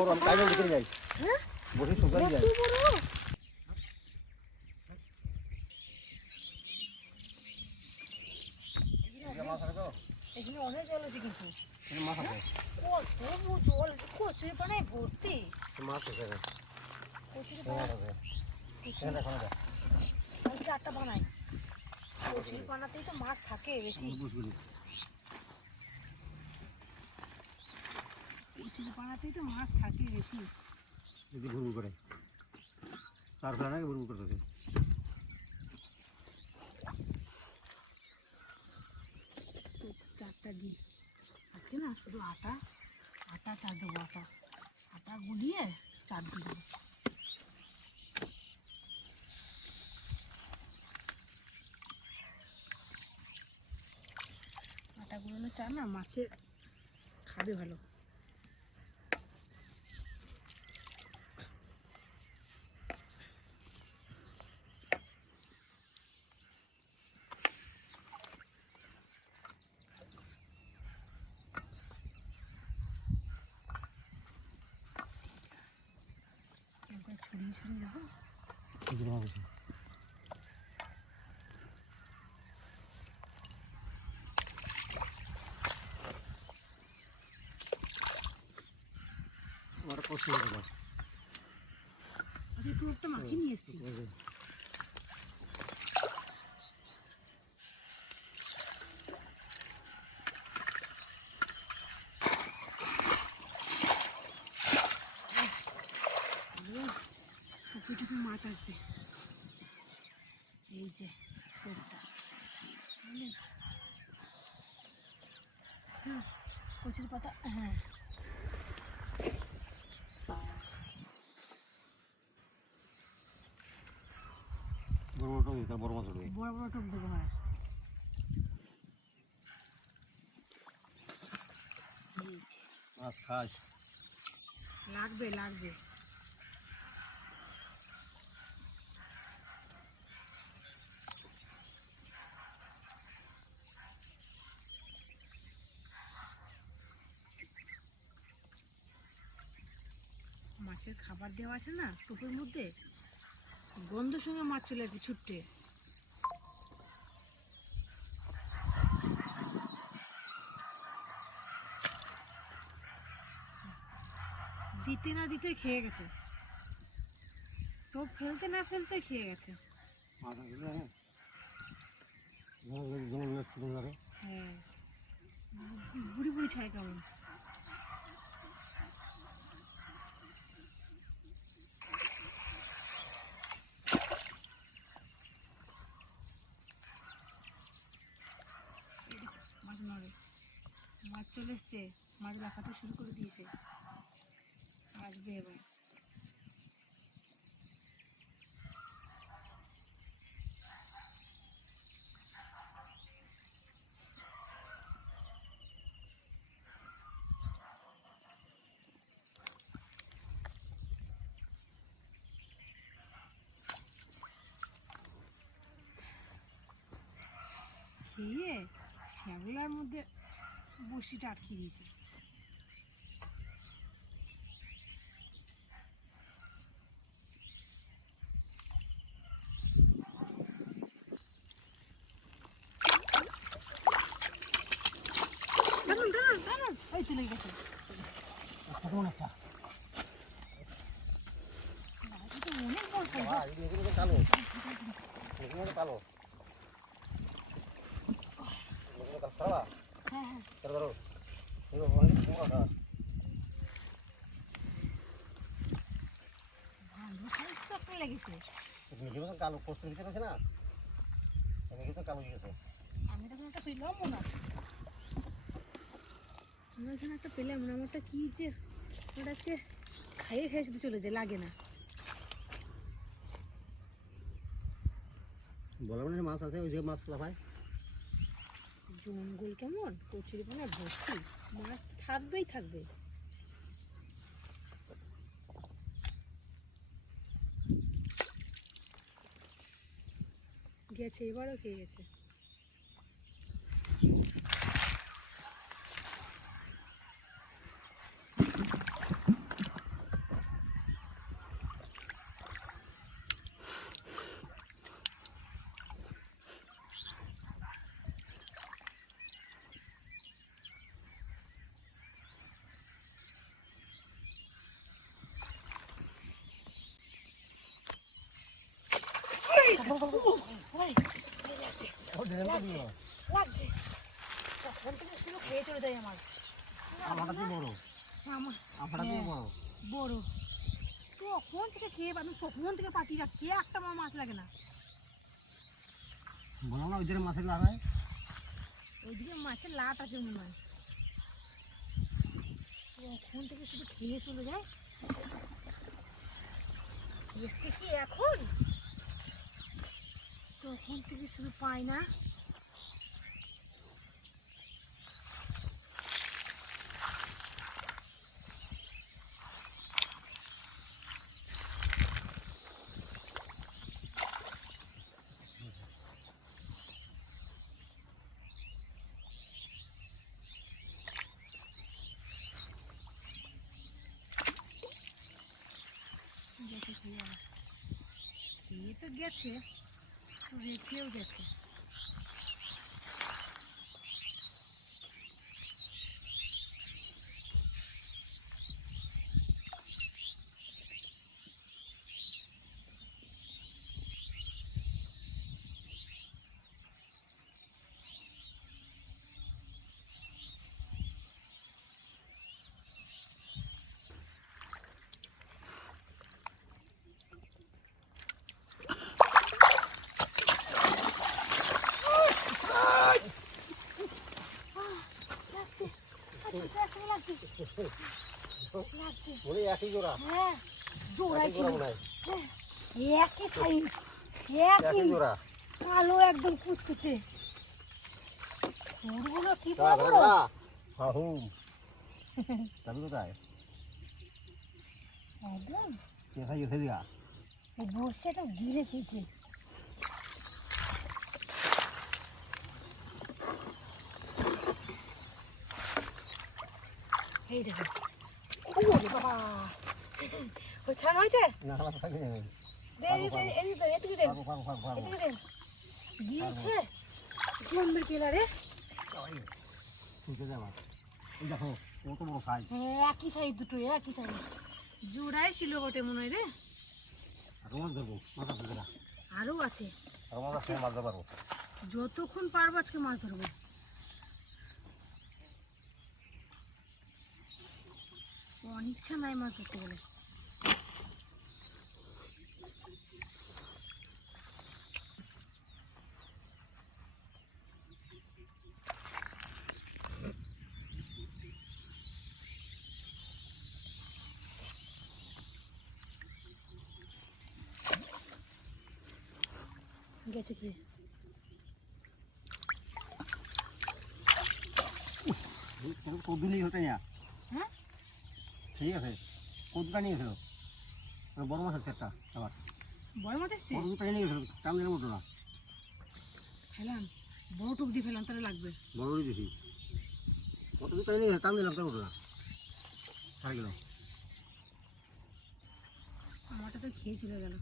বড় আমি কাইলে ভিতরে যাই হ্যাঁ বসে শুকাই যায় এত বড় এখানে অনেক জল আছে কিন্তু মাছ আছে কত জল কচুরি পানায় ভর্তি মাছ আছে কচুরি মাছ পানা আছে এখানে দেখো না আমি চারটা বানাই কচুরি পানাতেই তো মাছ থাকে বেশি কচুরি পানাতেই তো মাছ থাকে বেশি যদি ঘুরঘুর করে চার ফেলা নাকি ঘুরঘুর করতেছে চারটা দিই আজকে না শুধু আটা চার দেবো আটা গুলিয়ে চার দিয়ে দেবো আটা গুলোনো চা না মাছে খাবে ভালো ছড়িয়ে দেবো কষ্ট হয়ে গেল একটু একটা মাখিয়ে নিয়ে এসছি টুকু মাছ আসবে এই যে কচুর পাতা হ্যাঁ বড় মাছ উঠবে বড় বড় টক দেবো হ্যাঁ মাছ খাস লাগবে মাছের খাবার দেওয়া আছে না টুকুর মধ্যে গন্ধ সঙ্গে মাছ চলে আসবে ছুটে দিতে না দিতে খেয়ে গেছে টোপ ফেলতে না ফেলতে খেয়ে গেছে হ্যাঁ বুড়ি বুড়ি ছাড়ে কেমন মাছ নড়ে মাছ চলে এসছে মাছ লাফাতে শুরু করে দিয়েছে আসবে এবার খেয়ে শ্যাওলার মধ্যে বড়শিটা আটকে দিয়েছে এই চলে গেছে অনেক বড় কালো কালো হ্যাঁ হ্যাঁ ভালো লেগেছে কালো পোস্ট দিতে না কালো দিয়েছে আমি তখন একটা পেলাম না আমি এখানে একটা পেলাম না আমারটা কি যে ওটা আজকে খাইয়ে শুধু চলে যায় লাগে না বলা মানে মাছ আছে ওই যে মাছ লাফায় জঙ্গল কেমন কচুরি পানা ভর্তি মাছ থাকবেই থাকবে গেছে এবারও খেয়ে গেছে লাগছে তখন থেকে শুধু খেয়ে চলে যায় আমার আমারটা কি বড় আমার আমারটা কি বড় বড় তখন থেকে খেয়ে আমি তখন থেকে পাতি রাখছি একটা আমার মাছ লাগে না বলো না ওইদিকে মাছের লাভ হয় ওইদিকে মাছের লাট আছে মনে হয় তখন থেকে শুধু খেয়ে চলে যায় এসছে কি এখন তখন থেকে শুধু পাই না গেছে খেয়ে আবার খেয়ে তো গেছে রেখেও গেছে লাগছে বলে একই জোড়া হ্যাঁ জোড়াই একই ছিল জোড়া মনে হয় একই সাইজ একই একই জোড়া কালো একদম কুচকুচে ওরগুলো কি দাঁড়া বড় দাঁড়া হুম যাবি কোথায় একদম কোথায় গেছে দিয়া এই বর্ষাটা গিলে খেয়েছে এই দেখো ওরে বাবা ও ছান হয়েছে না আমার থাকে এদিকে দেন গিয়েছে জম্বের কেলারে শুনতে যাবা দেখো কত বড় সাইজ একই সাইজ দুটো একই সাইজ জোড়াই ছিল বটে মনে হয় রে আর মাছ ধরবো মাছ আছে জোড়া আরও আছে আর মাছ আছে মাছ ধরবো পারবো যতক্ষণ পারবো আজকে মাছ ধরবো অনিচ্ছা নাই মাছ ধরতে গেলে গেছে কি কদ্দু নিয়ে হতে না হ্যাঁ ঠিক আছে কদ্দুটা নিয়ে গেছিল বড় মাছ আছে একটা আবার বড় মাছ এসছে কদ্দুটা নিয়ে গেছিল টান দিলে মতো না ফেলাম বড় টুক দিয়ে ফেলাম তাহলে লাগবে বড়ই দিছি কদ্দুটা নিয়ে গেছে টান দিলাম তার মতো না ছাড় গেল আমারটা তো খেয়ে চলে গেল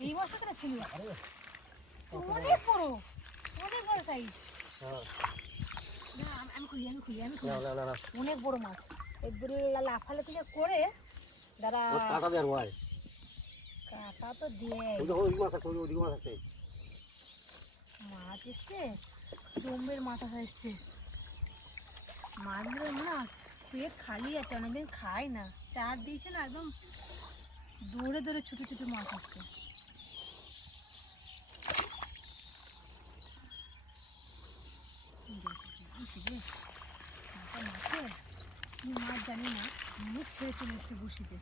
এই মাছটা ছিল অনেক বড় সাইজ আমি খুলি অনেক বড় মাছ একবারে লাফালে তুলে করে দাঁড়া কাটা দেওয়ার ভাই কাটা তো দিয়ে ওই মাছ আছে ওই মাছ আছে মাছ এসছে জম্বের মাথা এসছে মাছগুলো না পেট খালি আছে অনেকদিন খাই না চার দিয়েছে না একদম দৌড়ে দৌড়ে ছোটো ছোটো মাছ আসছে মাছে কি মাছ জানি না মুখ ছেড়ে চলে এসছে বসিতে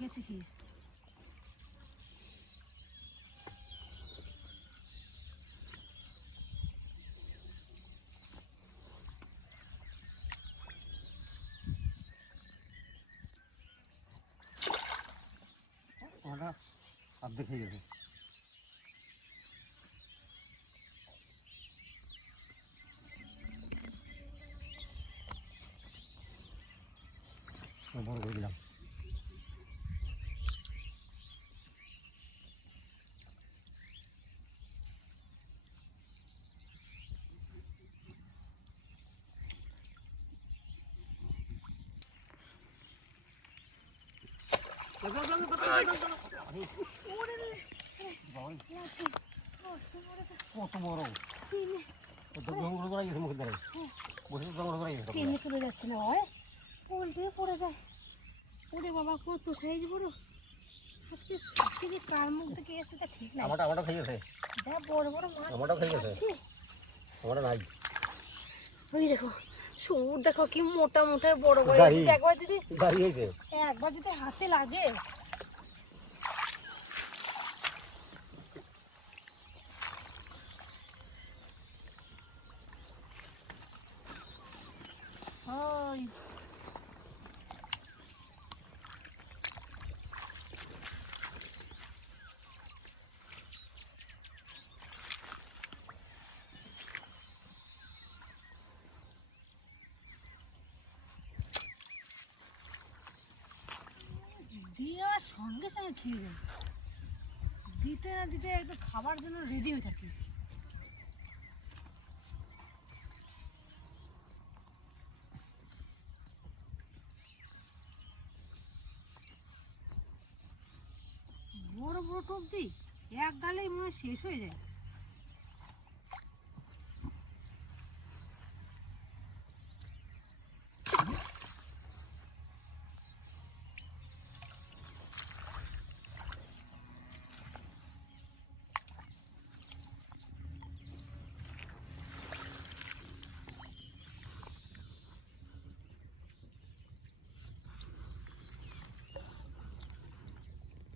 গেছে কি অর্ধেক হয়ে গেছে। বড় করে দিলাম। কত বড় জঙ্গল করা গেছে মুখের দ্বারা বসে জঙ্গল করা গেছে। টেনে তুলে যাচ্ছে না হয় উল্টে পড়ে যায়। ওরে বাবা কত সাইজ বড়। আজকে সত্যি যে কার মুখ থেকে এসছে তা ঠিক নাই। আমারটা খেয়ে গেছে। যা বড় বড় মাছ আমারটাও খেয়ে গেছে। আমারটা নাই। ওই দেখো সুর দেখো কি মোটা মোটা বড় বড়। একবার যদি দাঁড়িয়েছে একবার যদি হাতে লাগে ওই দিয়ে আর সঙ্গে সঙ্গে খেয়ে যায়। দিতে না দিতে একটু খাবার জন্য রেডি হয়ে থাকি। বড় বড় টোপ দিই এক গালেই মনে হয় শেষ হয়ে যায়।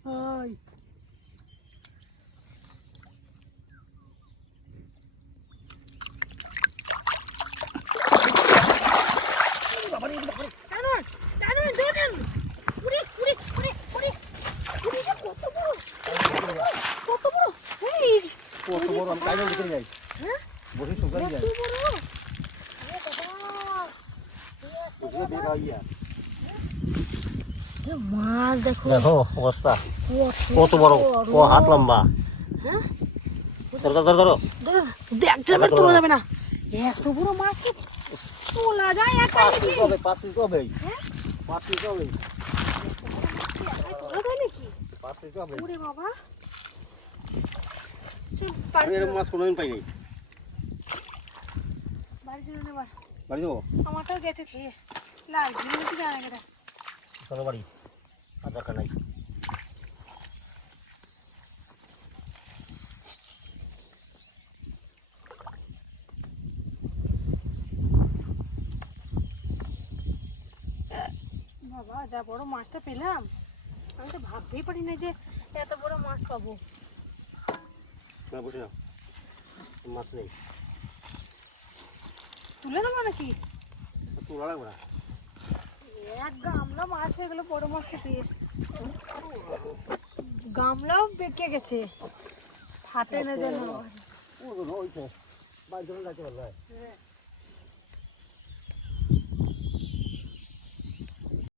হাই কত বড় আমি কাইলে ভিতরে যাই বসে শুকাই যাই মাছ দেখো দেখো অবস্থা কত বড় ও হাত লম্বা ধরো ধরো ধরো দেখছেন তোলা যাবে না এত বড় মাছ কি তোলা যায় একা পাঁচ পিস হবে হ্যাঁ 5 পিস হবে তোলা যায় নাকি 5 পিস হবে ওরে বাবা চল আমি এরকম মাছ কোনোদিন পাইনি বাড়ি চলে নেবার বাড়ি যাবো আমারটাও গেছে খেয়ে লাগছে নাকি জানা গেটা চলো বাড়ি আর দরকার নাই বাবা যা বড় মাছটা পেলাম আমি তো ভাবতেই পারি না যে এত বড় মাছ পাবো। বসে যাও মাছ নেই তুলে দেবো নাকি তোলা লাগবে না এক গামলা মাছ হয়ে গেলো বড় মাছটা পেয়ে। গামলাও বেঁকে গেছে ফাটে না যেন। ও ওইটা বাইরে যাইতে পারবে হ্যাঁ